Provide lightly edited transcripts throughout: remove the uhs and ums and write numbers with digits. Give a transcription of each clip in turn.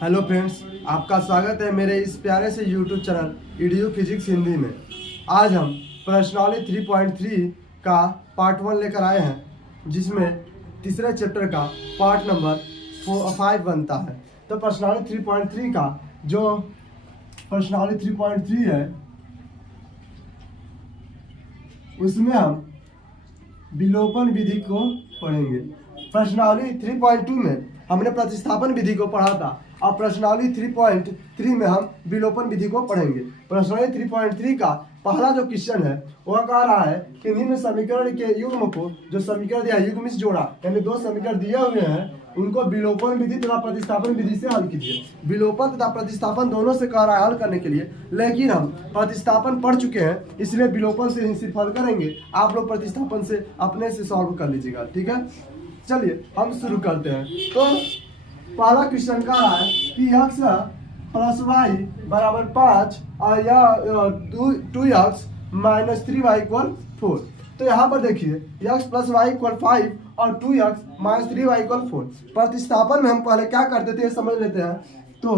Hello friends, आपका स्वागत है मेरे इस प्यारे से YouTube channel EDU physics Hindi में। आज हम प्रश्नावली 3.3 का पार्ट 1 लेकर आए हैं, जिसमें तीसरे चैप्टर का पार्ट नंबर 5 बनता है। तो प्रश्नावली 3.3 का जो प्रश्नावली 3.3 है उसमें हम विलोपन विधि को पढ़ेंगे। प्रश्नावली 3.2 में हमने प्रतिस्थापन विधि को पढ़ा था और प्रश्नावली 3.3 में हम विलोपन विधि को पढ़ेंगे। प्रश्नावली 3.3 का पहला जो क्वेश्चन है वह कह रहा है कि निम्न समीकरण के युग्म को, जो समीकरण दिया युग्मित जोड़ा यानी दो समीकरण दिए हुए हैं, उनको विलोपन विधि तथा प्रतिस्थापन विधि से हल कीजिए। विलोपन तथा प्रतिस्थापन दोनों से कह रहा है हल करने के लिए, लेकिन हम प्रतिस्थापन पढ़ चुके हैं इसलिए विलोपन से ही सिर्फ हल करेंगे। आप लोग प्रतिस्थापन से अपने से सॉल्व कर लीजिएगा, ठीक है। चलिए हम शुरू करते हैं। तो पहला क्वेश्चन कह रहा है कि x प्लस वाई बराबर 5 और या 2x माइनस 3y इक्वल 4। तो यहाँ पर देखिए x प्लस वाई इक्वल 5 और 2x माइनस 3y इक्वल 4। प्रतिस्थापन में हम पहले क्या करते थे समझ लेते हैं। तो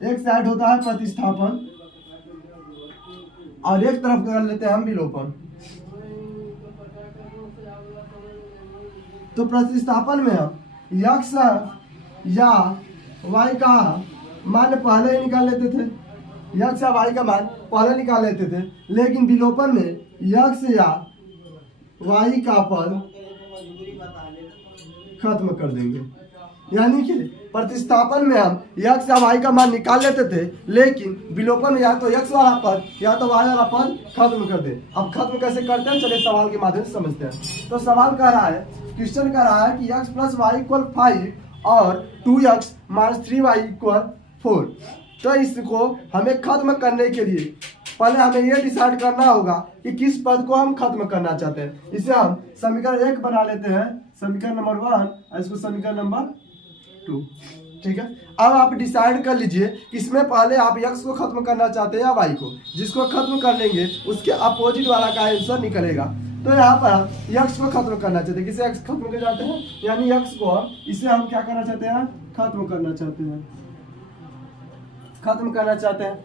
एक साइड होता है प्रतिस्थापन और एक तरफ कर लेते हैं हम विलोपन। तो प्रतिस्थापन में हम x या y का मान पहले ही निकाल लेते थे, x या y का मान पहले निकाल लेते थे, लेकिन विलोपन में x या y का पद खत्म कर देंगे। यानी कि प्रतिस्थापन में हम x या y का मान निकाल लेते थे, लेकिन विलोपन में या तो x वाला पद या तो y वाला पद खत्म कर दे। अब खत्म कैसे करते हैं, चलिए सवाल के माध्यम से समझते हैं। तो सवाल कह रहा है, क्वेश्चन कह रहा है कि x प्लस वाई इक्वल 5 और 2x माइनस 3y इक्वल 4। तो इसको हमें खत्म करने के लिए पहले हमें यह डिसाइड करना होगा कि किस पद को हम खत्म करना चाहते हैं। इसे हम समीकरण 1 बना लेते हैं, समीकरण नंबर 1 और इसको समीकरण नंबर 2, ठीक है। अब आप डिसाइड कर लीजिए इसमें पहले आप x को खत्म करना चाहते हैं या y को। जिसको खत्म कर लेंगे उसके अपोजिट वाला का आंसर निकलेगा। तो यहाँ पर हम x को खत्म करना चाहते हैं। किसे x खत्म कर जाते हैं, यानी x को इसे हम क्या करना चाहते हैं, खत्म करना चाहते हैं, खत्म करना चाहते हैं।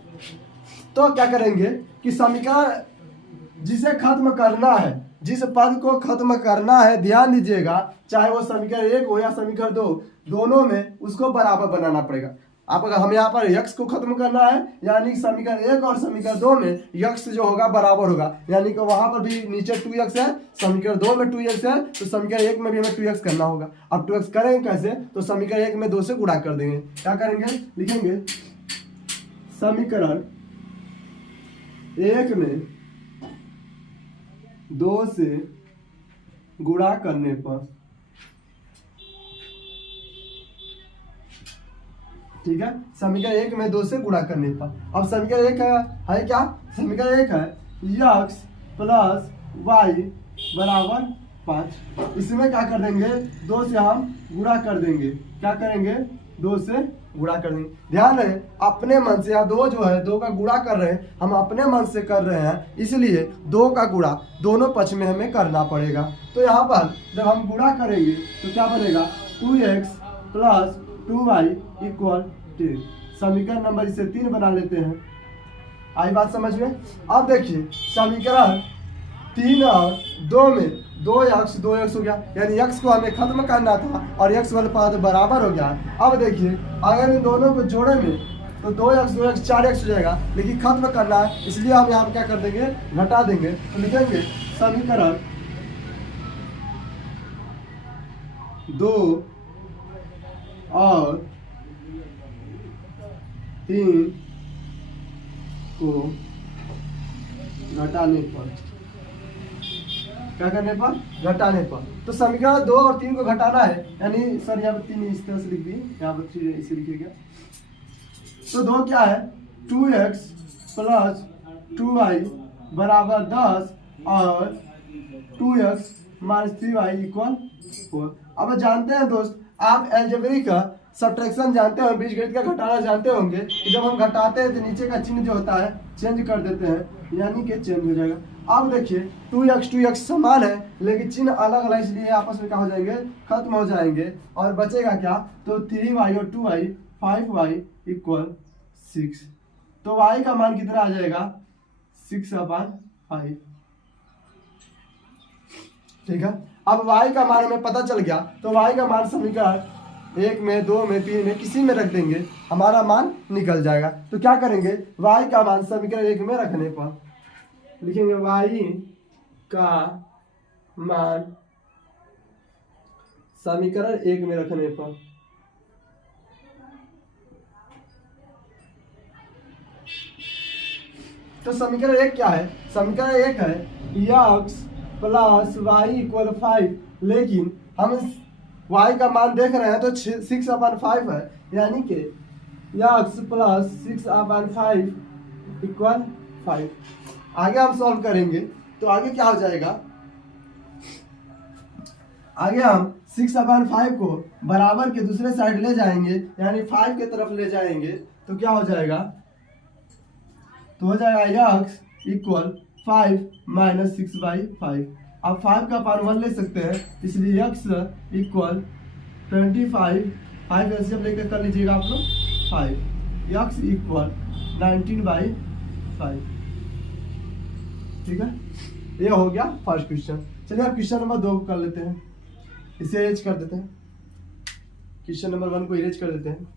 तो क्या करेंगे कि समीकरण जिसे खत्म करना है, जिस पद को खत्म करना है, ध्यान दीजिएगा, चाहे वो समीकरण 1 हो या समीकरण 2, दोनों में उसको बराबर बनाना पड़ेगा। आप अगर हम यहाँ पर x को खत्म करना है, यानी समीकरण 1 और समीकरण 2 में x जो होगा बराबर होगा, यानी कि वहां पर भी नीचे 2x है, समीकरण 2 में 2x है, तो समीकरण 1 में भी हमें 2x करना होगा। अब 2x करेंगे कैसे, तो समीकरण 1 में 2 से गुणा कर देंगे। क्या करेंगे, लिखेंगे समीकरण 1 में 2 से गुणा करने पर, ठीक है, समीकरण 1 में 2 से गुणा करने पर। अब समीकरण 1 है क्या, समीकरण 1 है x प्लस वाई बराबर 5। इसमें क्या कर देंगे, 2 से हम गुणा कर देंगे। क्या करेंगे, 2 से गुणा कर देंगे। ध्यान रहे अपने मन से, यहाँ 2 जो है 2 का गुणा कर रहे हैं, हम अपने मन से कर रहे हैं, इसलिए 2 का गुणा दोनों पक्ष में हमें करना पड़ेगा। तो यहाँ पर जब हम गुणा करेंगे तो क्या बनेगा, 2x प्लस 2y इक्वल 10। समीकरण नंबर इसे 3 बना लेते हैं। आई बात समझ में। अब देखिए समीकरण 3 और 2 में 2x हो गया, यानी x को हमें खत्म करना था और x वाला पद बराबर हो गया। अब देखिए अगर इन दोनों को जोड़े में तो 2x 4x हो जाएगा, लेकिन खत्म करना है इसलिए हम यहाँ क्या कर देंगे, घटा देंगे। तो लिखेंगे समीकरण 2 और 3 को घटाने पर, क्या करने पर, घटाने पर। तो समीकरण 2 और 3 को घटाना है, यानी सर यहाँ पर 3 इस तरह से लिख दिए, यहाँ पर 3 इसे लिखिएगा। तो 2 क्या है, 2x प्लस 2y बराबर 10 और 2x माइनस 3y इक्वल 4। अब जानते हैं दोस्त, आप अलजेब्रिक का सब्ट्रैक्शन जानते हो, बीजगणित का घटाना जानते होंगे कि जब हम घटाते हैं तो नीचे का चिन्ह जो होता है चेंज कर देते हैं, यानी कि चेंज हो जाएगा। अब देखिए 2x समान है लेकिन चिन्ह अलग अलग, इसलिए आपस में क्या हो जाएंगे, खत्म हो जाएंगे और बचेगा क्या, तो 3y और 2y 5y इक्वल 6। तो y का मान कितना आ जाएगा 6/5। ठीक है, अब y का मान हमें पता चल गया, तो y का मान समीकरण 1 में 2 में 3 में किसी में रख देंगे, हमारा मान निकल जाएगा। तो क्या करेंगे, y का मान समीकरण 1 में रखने पर लिखेंगे y का मान समीकरण 1 में रखने पर तो समीकरण 1 क्या है, समीकरण 1 है x प्लस वाई इक्वल 5, लेकिन हम y का मान देख रहे हैं तो 6/5 है, यानी कि x प्लस 6/5 इक्वल 5। आगे हम सॉल्व करेंगे, तो आगे क्या हो जाएगा, आगे हम 6/5 को बराबर के दूसरे साइड ले जाएंगे, यानी 5 के तरफ ले जाएंगे, तो क्या हो जाएगा, तो हो जाएगा x इक्वल 5 माइनस 6/5। अब 5 का पावर 1 ले सकते हैं, इसलिए x इक्वल 25, 5 एलसीएम लेकर कर लीजिएगा आप लोग 5, x इक्वल 19/5। ठीक है, ये हो गया फर्स्ट क्वेश्चन। चलिए अब क्वेश्चन नंबर 2 कर लेते हैं, इसे इरेज कर देते हैं, क्वेश्चन नंबर 1 को इरेज कर देते हैं।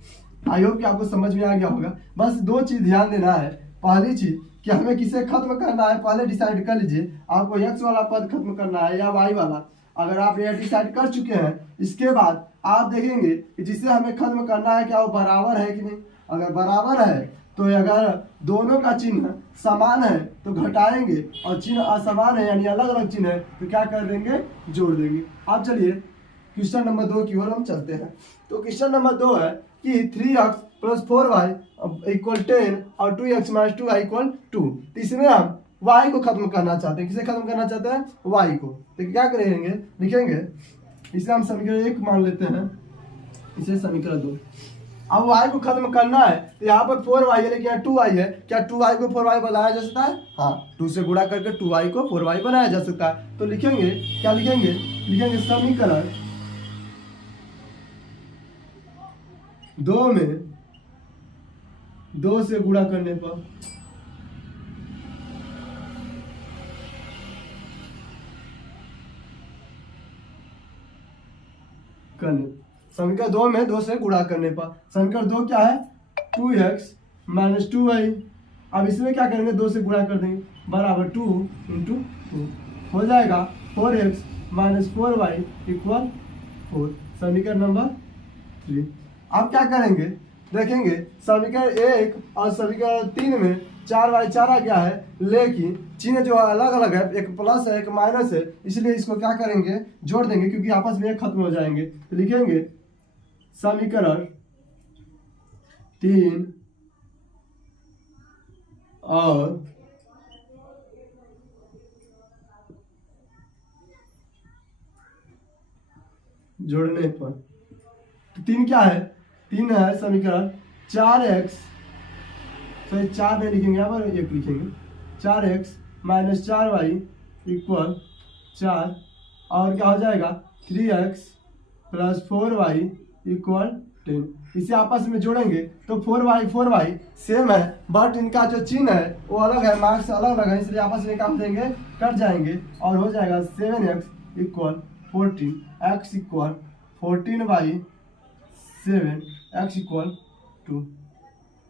आई होप कि आपको समझ में आ गया होगा। बस 2 चीज ध्यान देना है, पहली चीज कि हमें किसे खत्म करना है, पहले डिसाइड कर लीजिए, आपको x वाला पद खत्म करना है या y वाला। अगर आप ये डिसाइड कर चुके हैं, इसके बाद आप देखेंगे कि जिसे हमें खत्म करना है क्या वो बराबर है कि नहीं। अगर बराबर है तो अगर दोनों का चिन्ह समान है तो घटाएंगे, और चिन्ह असमान है यानी अलग अलग चिन्ह है तो क्या कर देंगे, जोड़ देंगे। अब चलिए क्वेश्चन नंबर 2 की ओर हम चलते हैं। तो क्वेश्चन नंबर 2 है कि 3x प्लस 4y इक्वल 10 और 2x माइनस 2y इक्वल 2। तो इसमें हम y को खत्म करना चाहते हैं, किसे खत्म करना चाहते हैं, y को। तो क्या करेंगे, लिखेंगे, इसे हम समीकरण 1 मान लेते हैं, इसे समीकरण 2। अब y को खत्म करना है तो यहाँ पर 4y है, लेकिन यहाँ 2y है, क्या 2y को 4y बनाया जा सकता है, हाँ, 2 से गुणा करके 2y को 4y बनाया जा सकता है। तो लिखेंगे, क्या लिखेंगे, लिखेंगे समीकरण 2 में 2 से गुणा करने पर समीकरण 2 में 2 से गुणा करने पर समीकरण 2 क्या है, 2x माइनस 2y। अब इसमें क्या करेंगे, 2 से गुणा कर देंगे, बराबर 2 इंटू 2 हो जाएगा 4x माइनस 4y इक्वल 4, समीकरण नंबर 3। अब क्या करेंगे, देखेंगे समीकरण 1 और समीकरण 3 में 4y4 आ गया है, लेकिन चिन्ह जो अलग अलग है, एक प्लस है एक माइनस है, इसलिए इसको क्या करेंगे, जोड़ देंगे, क्योंकि आपस में खत्म हो जाएंगे। तो लिखेंगे समीकरण 3 और जोड़ने पर, तो 3 क्या है, 3 है समीकरण 4x, सॉरी 4 नहीं लिखेंगे, यहाँ पर 1 लिखेंगे, 4x माइनस 4y इक्वल 4, और क्या हो जाएगा 3x प्लस 4y इक्वल 10। इसे आपस में जोड़ेंगे तो 4y सेम है, बट इनका जो चिन्ह है वो अलग है, मार्क्स अलग अलग है, इसलिए आपस में काम देंगे, कट जाएंगे, और हो जाएगा 7x equal 14, x equal 14/7, x equal 2।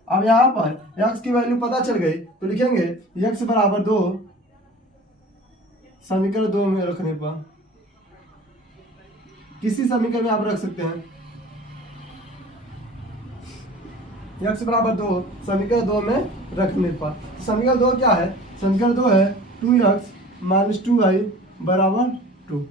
अब यहाँ पर x की वैल्यू पता चल गई, तो लिखेंगे x बराबर 2, समीकरण 2 में रखने पर, किसी समीकरण में आप रख सकते हैं, x बराबर 2 समीकरण 2 में रखने पर। समीकरण 2 क्या है, समीकरण 2 है 2x माइनस 2y बराबर 2।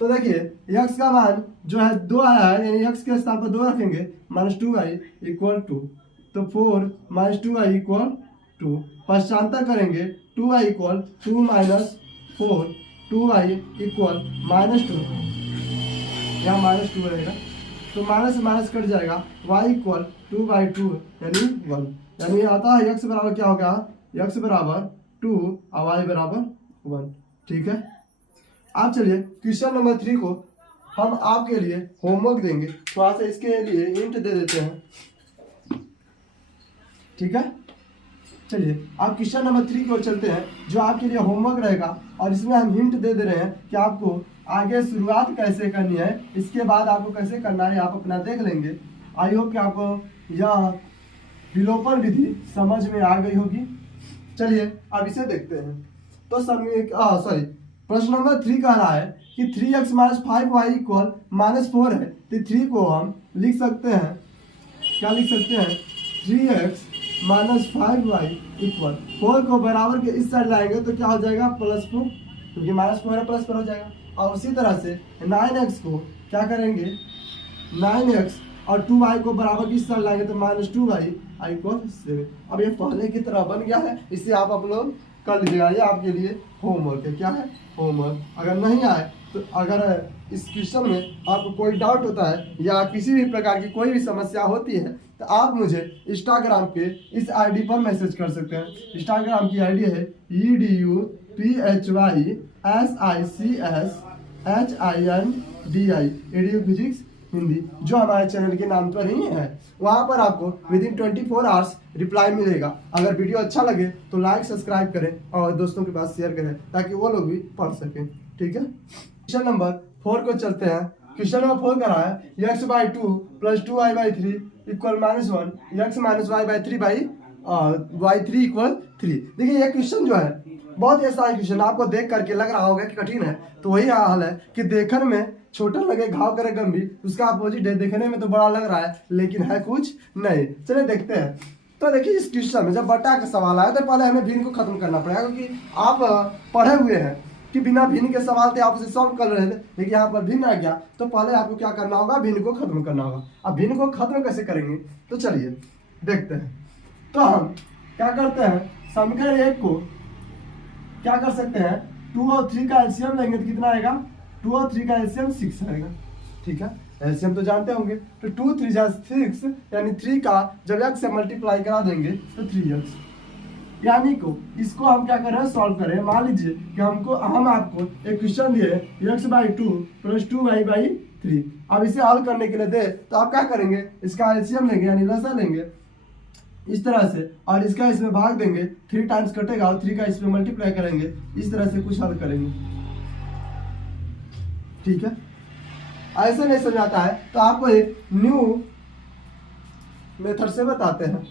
तो देखिए x का मान जो है 2 आया है, यानी x के स्थान पर 2 रखेंगे, माइनस 2y इक्वल 2, तो 4 माइनस 2y इक्वल 2, पश्चांतर करेंगे 2y equal 2 minus 4, 2y equal minus 2, यहाँ माइनस 2 रहेगा, तो माइनस से माइनस कट जाएगा, y इक्वल 2/2 यानी 1, यानी आता है x बराबर क्या हो गया, x बराबर 2 और y बराबर 1। ठीक है, अब चलिए क्वेश्चन नंबर 3 को हम आपके लिए होमवर्क देंगे, थोड़ा सा इसके लिए हिंट दे देते हैं, ठीक है। चलिए आप क्वेश्चन नंबर 3 की ओर चलते हैं, जो आपके लिए होमवर्क रहेगा, और इसमें हम हिंट दे दे रहे हैं कि आपको आगे शुरुआत कैसे करनी है, इसके बाद आपको कैसे करना है आप अपना देख लेंगे। आई होप कि आपको यह विलोपन विधि समझ में आ गई होगी। चलिए अब इसे देखते हैं। तो प्रश्न नंबर 3 कह रहा है कि 3x माइनस 5y इक्वल -4 है, तो 3 को हम लिख सकते हैं, क्या लिख सकते हैं, 3x माइनस 5y इक्वल 4 को बराबर के इस साइड लाएंगे तो क्या हो जाएगा, +4, क्योंकि -4 है, +4 हो जाएगा। और उसी तरह से 9x को क्या करेंगे, 9x और 2y को बराबर किस साइड लाएंगे तो -2y इक्वल 7। अब ये पहले की तरह बन गया है, इसे आप अपलोड कर लीजिएगा, ये आपके लिए होमवर्क है। क्या है, होमवर्क। अगर नहीं आए तो अगर इस क्वेश्चन में आपको कोई डाउट होता है या किसी भी प्रकार की कोई भी समस्या होती है तो आप मुझे इंस्टाग्राम के इस आईडी पर मैसेज कर सकते हैं। इंस्टाग्राम की आईडी है EDUPHYSSHINDI फिजिक्स हिंदी, जो हमारे चैनल के नाम पर ही है। वहाँ पर आपको विदिन 24 आवर्स रिप्लाई मिलेगा। अगर वीडियो अच्छा लगे तो लाइक सब्सक्राइब करें और दोस्तों के पास शेयर करें ताकि वो लोग भी पढ़ सकें, ठीक है। क्वेश्चन नंबर 4 को चलते हैं। क्वेश्चन नंबर 4 का है x/2 + 2y/3 equal -1, x - y/3 equal 3। देखिए ये क्वेश्चन जो है बहुत ही आसान क्वेश्चन, आपको देख करके लग रहा होगा कि कठिन है, तो वही हाल है कि देखने में छोटा लगे घाव करे गंभीर, उसका अपोजिट है, देखने में तो बड़ा लग रहा है लेकिन है कुछ नहीं। चलिए देखते हैं। तो देखिए इस क्वेश्चन में जब बटा का सवाल आया तो पहले हमें भिन्न को खत्म करना पड़ेगा, क्योंकि आप पढ़े हुए हैं कि बिना भिन्न के सवाल थे आप उसे सॉल्व कर रहे थे, लेकिन यहाँ पर भिन्न आ गया तो पहले आपको क्या करना होगा, भिन्न को खत्म करना होगा। अब भिन्न को खत्म कैसे करेंगे तो चलिए देखते हैं। तो हम क्या करते हैं, समीकरण 1 को क्या कर सकते हैं, 2 और 3 का एलसीएम लेंगे तो कितना आएगा, 2 और 3 का एलसीएम 6 आएगा, ठीक है। एलसीएम तो जानते होंगे, तो 2 3 6 यानी 3 का जब x से मल्टीप्लाई करा देंगे तो 3x, यानी को इसको हम क्या कर रहे हैं, सॉल्व करें। मान लीजिए कि हम आपको एक क्वेश्चन दिए x/2 + 2y/3। अब इसे हल करने के लिए दे तो आप क्या करेंगे, इसका एलसीएम लेंगे यानी लसा लेंगे इस तरह से, और इसका इसमें भाग देंगे, 3 टाइम्स कटेगा और 3 का इसमें मल्टीप्लाई करेंगे, इस तरह से कुछ हल करेंगे, ठीक है। ऐसे नहीं समझ आता है तो आपको एक न्यू मेथड से बताते हैं।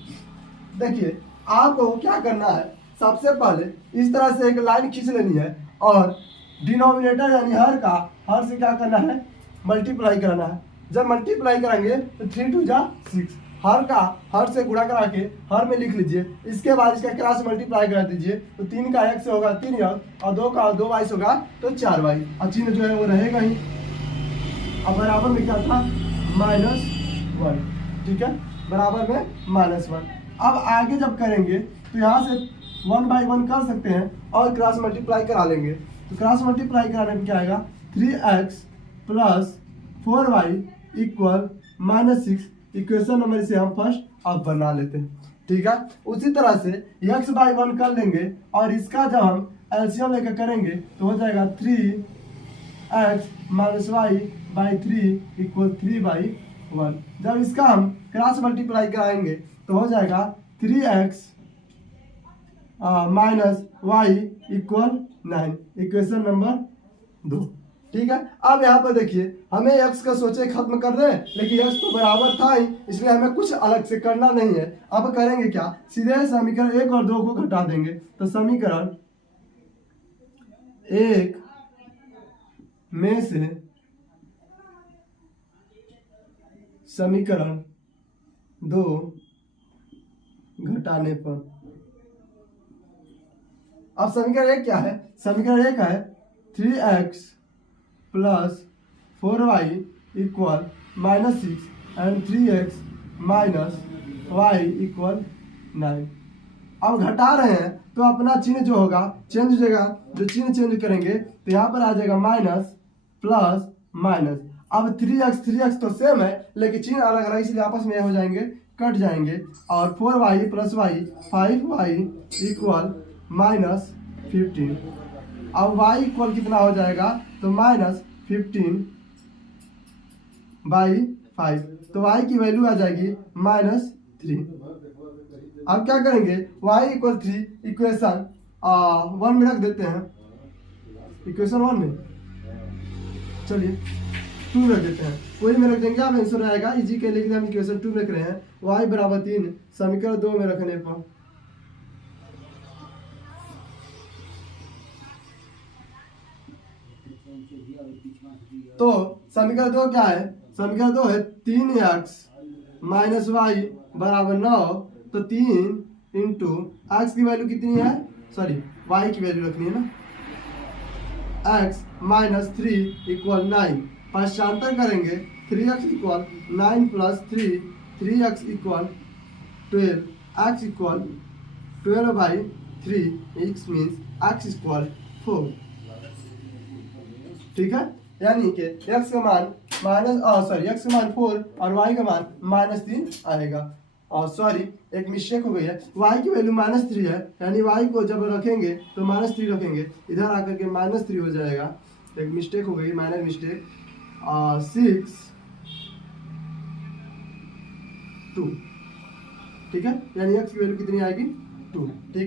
देखिए आपको क्या करना है, सबसे पहले इस तरह से एक लाइन खींच लेनी है और डिनोमिनेटर यानी हर से क्या करना है, मल्टीप्लाई करना है। जब मल्टीप्लाई करेंगे तो 3 2 जा 6, हर से गुणा करा के हर में लिख लीजिए। इसके बाद इसका क्रॉस मल्टीप्लाई कर दीजिए तो 3 का x से होगा 3x और 2 का 2y से होगा तो 4y, और चिन्ह जो है वो रहेगा ही। अब बराबर में क्या था, -1, ठीक है, बराबर में -1। अब आगे जब करेंगे तो यहाँ से 1/1 कर सकते हैं और क्रॉस मल्टीप्लाई करा लेंगे। तो क्रॉस मल्टीप्लाई कराने में क्या आएगा, 3x + 4y equal -6। Equation number से हम फर्स्ट अब बना लेते हैं, ठीक है। उसी तरह से x/1 कर लेंगे और इसका जब हम एलसीएम लेकर करेंगे तो हो जाएगा 3x - y/3 इक्वल 3/1। जब इसका हम क्रॉस मल्टीप्लाई कराएंगे तो हो जाएगा 3x - y equal 9, equation number 2, ठीक है। अब यहाँ पर देखिए हमें x का सोचे खत्म कर दें, लेकिन x तो बराबर था ही, इसलिए हमें कुछ अलग से करना नहीं है। अब करेंगे क्या, सीधे समीकरण 1 और 2 को घटा देंगे, तो समीकरण 1 में से समीकरण 2 घटाने पर, अब समीकरण 1 क्या है, समीकरण 1 है 3x + 4y equal -6 and 3x - y equal 9। अब घटा रहे हैं तो अपना चिन्ह जो होगा चेंज हो जाएगा, जो चिन्ह चेंज करेंगे तो यहाँ पर आ जाएगा माइनस प्लस माइनस। अब 3x तो सेम है लेकिन चिन्ह अलग अलग, इसलिए आपस में हो जाएंगे, कट जाएंगे। और 4y + y 5y इक्वल -15। अब y इक्वल कितना हो जाएगा तो -15 बाई 5, तो y की वैल्यू आ जाएगी -3। अब क्या करेंगे, y इक्वल 3 इक्वेशन 1 में रख देते हैं, इक्वेशन 1 में, चलिए 2 में रख देते हैं, वही में रख देंगे। अब आंसर आएगा इजी के लिए हम इक्वेशन 2 में रख रहे हैं, y बराबर 3 समीकरण 2 में रखने पर। तो समीकरण 2 क्या है, समीकरण 2 है 3x माइनस वाई बराबर 9, तो 3 इंटू एक्स की वैल्यू कितनी है, सॉरी y की वैल्यू रखनी है ना, x माइनस 3 इक्वल 9, पश्चांतर करेंगे 3x equal 9 plus 3, 3x equal 12, x equal 12 by 3, x means x equal 4। ठीक है, यानी कि x का मान x का मान 4 और y का मान -3 आएगा। और सॉरी एक मिस्टेक हो गई है, y की वैल्यू -3 है, यानी y को जब रखेंगे तो -3 रखेंगे, इधर आकर के -3 हो जाएगा, एक मिस्टेक हो गई, माइनर मिस्टेक। 6 2, ठीक है, यानी x की वैल्यू कितनी आएगी 2। ठीक है।